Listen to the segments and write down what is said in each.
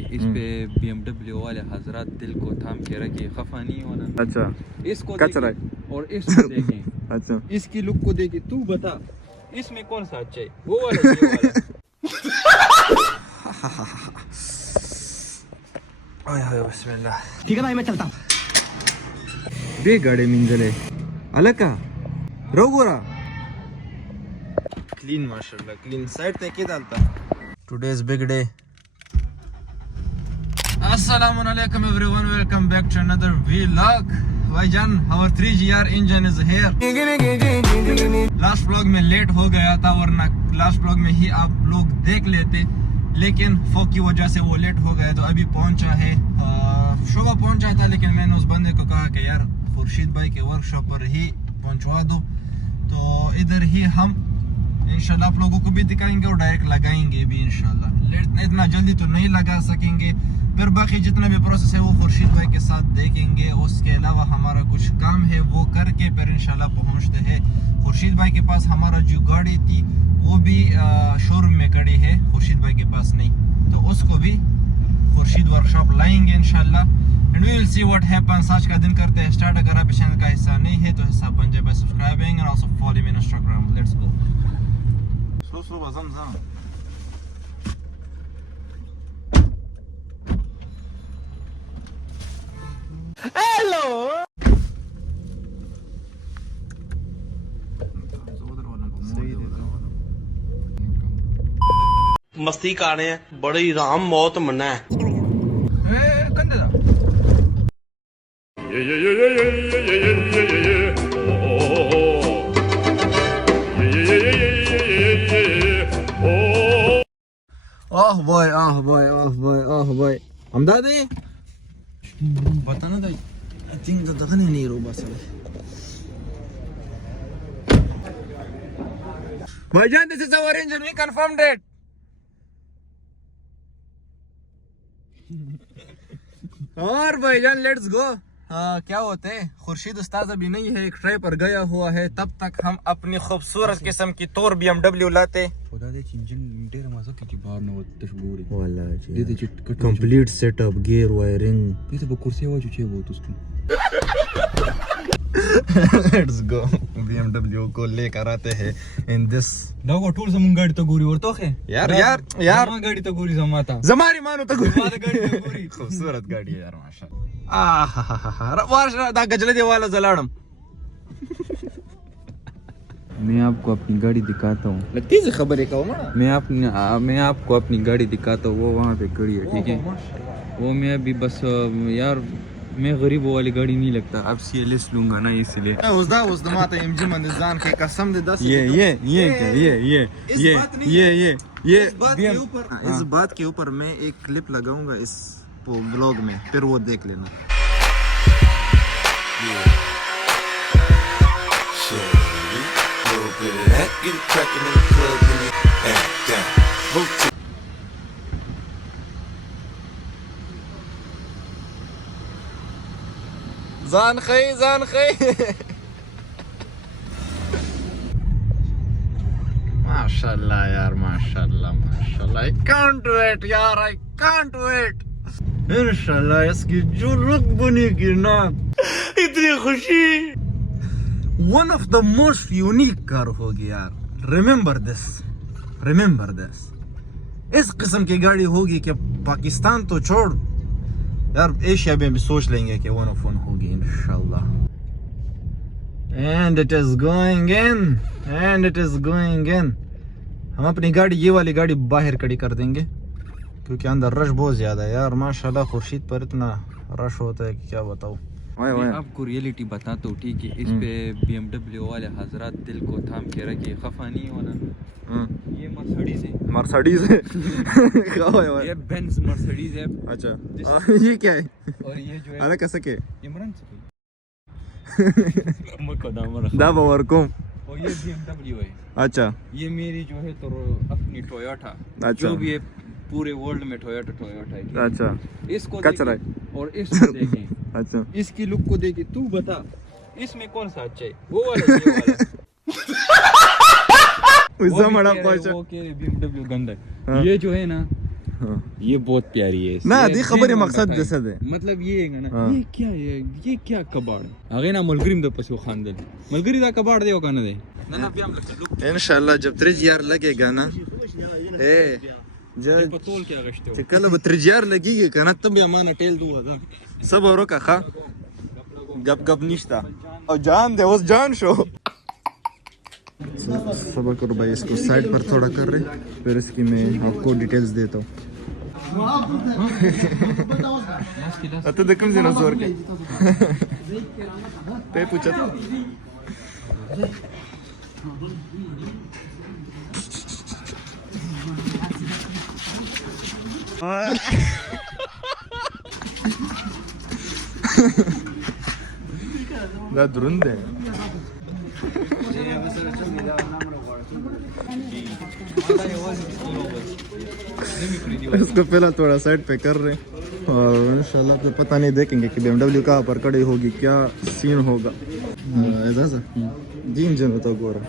है इस पे BMW वाले हजरात दिल को थाम के रखे, खफा नहीं होना। अच्छा, इसको कचरा है और इसको देखें। अच्छा, इसकी लुक को देखे, तू बता इसमें कौन सा अच्छा है, वो वाला ये वाला? ओए होए बिस्मिल्लाह। ठीक है भाई, मैं चलता हूँ। बे गाड़ी मिंजले अलग का रोगोरा क्लीन, माशाल्लाह क्लीन। साइड ते के डालता टुडेज बिग डे। अस्सलामु अलैकुम everyone, welcome back to another vlog. भाईजान, our 3GR engine is here. Last vlog में लेट हो गया था, वरना लास्ट व्लॉग में ही आप लोग देख लेते, लेकिन फॉग की वजह से वो लेट हो गया। तो अभी पहुंचा है, शोभा पहुंचा था, लेकिन मैंने उस बंदे को कहा कि यार खुर्शीद भाई के वर्कशॉप पर ही पहुंचवा दो। तो इधर ही हम इंशाल्लाह आप लोगों को भी दिखाएंगे और डायरेक्ट लगाएंगे भी इंशाल्लाह। इतना जल्दी तो नहीं लगा सकेंगे, फिर बाकी जितना भी प्रोसेस है वो खुर्शीद भाई के साथ देखेंगे। उसके अलावा हमारा कुछ काम है वो करके फिर इंशाल्लाह पहुंचते हैं खुर्शीद भाई के पास। हमारा जो गाड़ी थी वो भी शोरूम में खड़ी है, खुर्शीद भाई के पास नहीं, तो उसको भी खुर्शीद वर्कशॉप लाएंगे इंशाल्लाह। And we will see what happens. आज का दिन करते हैं स्टार्ट। अगर आप चैनल का हिस्सा नहीं है तो हिस्सा बन जाए by subscribing and also follow me on Instagram. Let's go. So बज़म हेलो। मस्ती काने बड़ी राम मौत मना है। Oh boy, oh boy, oh boy, oh boy. हमदादी पता ना था, आई थिंक तो दखने नहीं रो बस। भाईजान, this is our engine, we confirmed it. और भाईजान लेट्स गो। क्या होते हैं, खुर्शीद उस्ताद अभी नहीं है, एक ट्राई पर गया हुआ है। तब तक हम अपनी खूबसूरत किस्म की तोर BMW latte. Complete setup, gear, wiring, let's go. BMW को लेकर आते हैं इन दिस डागो टूल से गाड़ी तो गोरी और तो है यार यार यार गाड़ी तो गोरी जमाता जमारी मानो तो गाड़ी तो गोरी खूबसूरत गाड़ी है यार माशाल्लाह। वाश दा गजले दे वाला जलाड़म। मैं आपको अपनी गाड़ी दिखाता हूँ, लगती है खबर है का मैं आपको अपनी गाड़ी दिखाता हूँ। वो वहाँ पे खड़ी है, ठीक है। वो मैं अभी बस यार मैं गरीबों वाली गाड़ी नहीं लगता, अब CLS लूंगा ना, इसलिए उस दमाता MG मंदिजान के कसम दे 10 ये इस बात के ऊपर मैं एक क्लिप लगाऊंगा इस ब्लॉग में, फिर वो देख लेना। जान खई माशाल्लाह यार, माशाल्लाह माशाल्लाह। आई कांट वेट यार, आई कांट वेट। इंशाल्लाह इसकी जो लुक बनेगी ना, इतनी खुशी। One of the most unique car होगी यार। Remember this. इस किस्म की गाड़ी होगी कि पाकिस्तान तो छोड़ यार, एशिया में भी सोच लेंगे कि 1 ऑफ 1 होगी इंशाल्लाह। And it is going in. हम अपनी गाड़ी, ये वाली गाड़ी बाहर खड़ी कर देंगे क्योंकि अंदर रश बहुत ज्यादा है यार। माशाल्लाह खुर्शीद पर इतना रश होता है कि क्या बताऊं। मैं आपको रियलिटी बताता हूँ, ठीक है। इस पे BMW वाले हजरात दिल को थाम के रखे, खफा नहीं होना। ये मर्सिडीज है ये बेंज मर्सिडीज है। अच्छा, ये क्या है? और ये जो है अरे कैसे के इमरान से और ये BMW है। अच्छा, ये मेरी जो है तो अपनी टोयोटा, अच्छा, जो भी है पूरे वर्ल्ड में टोयोटा है। अच्छा, इसको कचरा है और इसको देखें। अच्छा, इसकी लुक को देखे, तू बता इसमें कौन सा अच्छा है, वो वाला ये वाला? वो कह रहे BMW गंदा है। ये जो है ना ये बहुत प्यारी है ना दी खबर मकसद जैसा दे मतलब ये है ना ये क्या कबाड़ अगे ना मलगरीम द पसो खानदल मलगरी दा कबाड़ दे ओकाना दे ना बियाम लग इंशाल्लाह जब 3 यार लगेगा ना ए जब पतोल क्या गश्ते हो कल 3 यार लगेगी kana तब हमारा टेल दूंगा था सब औरों का खा गप गप निश्ता और जान दे उस जान शो सबर करो भाई इसको साइड पर थोड़ा कर रहे फिर इसकी मैं आपको डिटेल्स देता हूँ तो देखो जी जोर के पे पूछा था दा दुरुंदे इसको पहला थोड़ा साइड पे कर रहे हैं और इंशाल्लाह फिर पता नहीं देखेंगे कि BMW कहाँ पर खड़ी होगी क्या सीन होगा ऐसा सा दिन जन होता गोरा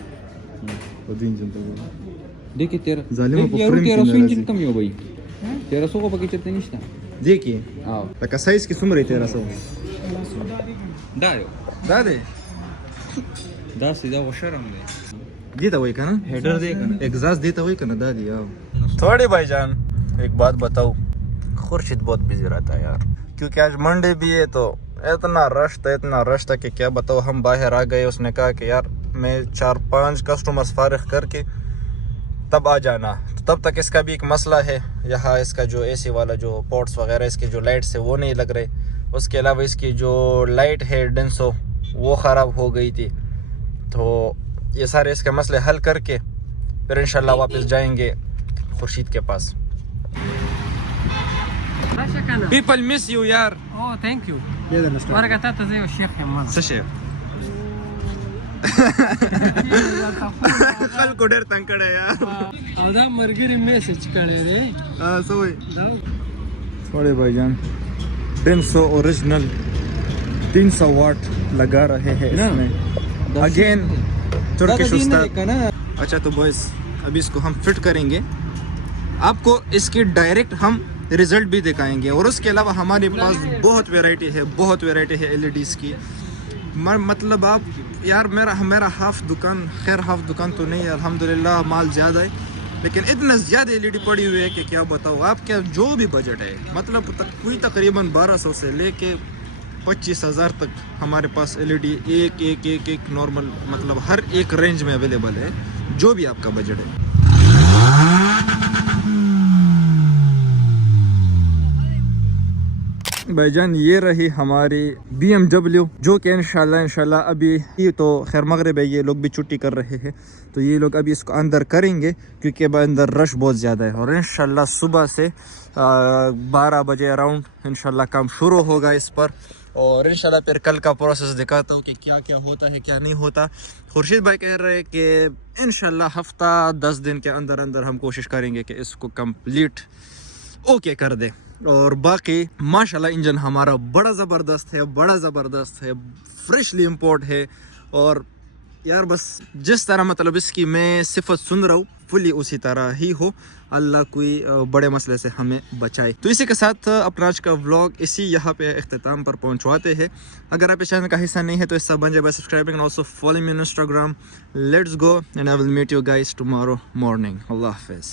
वो दिन जन तो गोरा देखिए तेरा जालिम को फ्रेम 1300 इंच कम हो भाई 1300 को बाकी चलते नहीं था देखिए आओ तक साइज की सुमरी 1300 दायो दादे दा सीधा वशर हमने देता वही का ना हेडर दे का एग्जॉस्ट देता वही का ना दादी आओ थोड़ी भाईजान एक बात बताओ खुर्शीद बहुत बिजी रहता है यार क्योंकि आज मंडे भी है तो इतना रश था कि क्या बताओ हम बाहर आ गए उसने कहा कि यार मैं 4-5 कस्टमर्स फारिग करके तब आ जाना तो तब तक इसका भी एक मसला है यहाँ इसका जो एसी वाला जो पोर्ट्स वगैरह इसकी जो लाइट्स है वो नहीं लग रहे उसके अलावा इसकी जो लाइट है डेंसो वो ख़राब हो गई थी तो ये सारे इसके मसले हल करके फिर इंशाल्लाह वापस जाएंगे खुर्शीद के पास People miss you यार اوه ثانك يو ورقه تاتا زي الشيخ يمان सशे خل को डर तंग करे यार هذا مرګري میسج کړي ری हां सोई थोड़े भाईजान 300 ओरिजिनल 300 वाट लगा रहे हैं इसमें अगेन तुर्किश उस्ताद अच्छा तो बॉयज अभी इसको हम फिट करेंगे आपको इसकी डायरेक्ट हम रिजल्ट भी दिखाएंगे और उसके अलावा हमारे पास बहुत वैरायटी है एलईडीज़ की मतलब आप यार मेरा हाफ दुकान तो नहीं है अल्हम्दुलिल्लाह माल ज़्यादा है लेकिन इतना ज़्यादा एलईडी पड़ी हुई है कि क्या बताओ आप क्या जो भी बजट है मतलब कोई तकरीबन 1200 से लेके 25,000 तक हमारे पास एलईडी एक नॉर्मल मतलब हर एक रेंज में अवेलेबल है जो भी आपका बजट है भाईजान ये रही हमारी BMW जो कि इंशाल्लाह अभी तो खैर मगरिब है ये लोग भी छुट्टी कर रहे हैं तो ये लोग अभी इसको अंदर करेंगे क्योंकि अंदर रश बहुत ज़्यादा है और इंशाल्लाह सुबह से 12 बजे अराउंड इंशाल्लाह काम शुरू होगा इस पर और इंशाल्लाह फिर कल का प्रोसेस दिखाता हूँ कि क्या क्या होता है क्या नहीं होता खुर्शीद भाई कह रहे हैं कि इंशाल्लाह हफ्ता 10 दिन के अंदर हम कोशिश करेंगे कि इसको कंप्लीट ओके कर दे और बाकी माशाल्लाह इंजन हमारा बड़ा ज़बरदस्त है फ्रेशली इम्पोर्ट है और यार बस जिस तरह मतलब इसकी मैं सिफत सुन रहा हूँ फुली उसी तरह ही हो अल्लाह कोई बड़े मसले से हमें बचाए तो इसी के साथ अपना आज का व्लॉग इसी यहाँ पे इख्तिताम पर पहुँचवाते हैं अगर आप इस चैनल का हिस्सा नहीं है तो इससे बन जाए by subscribing and also follow me on Instagram let's go and I will meet you guys tomorrow morning अल्लाह हाफिज़।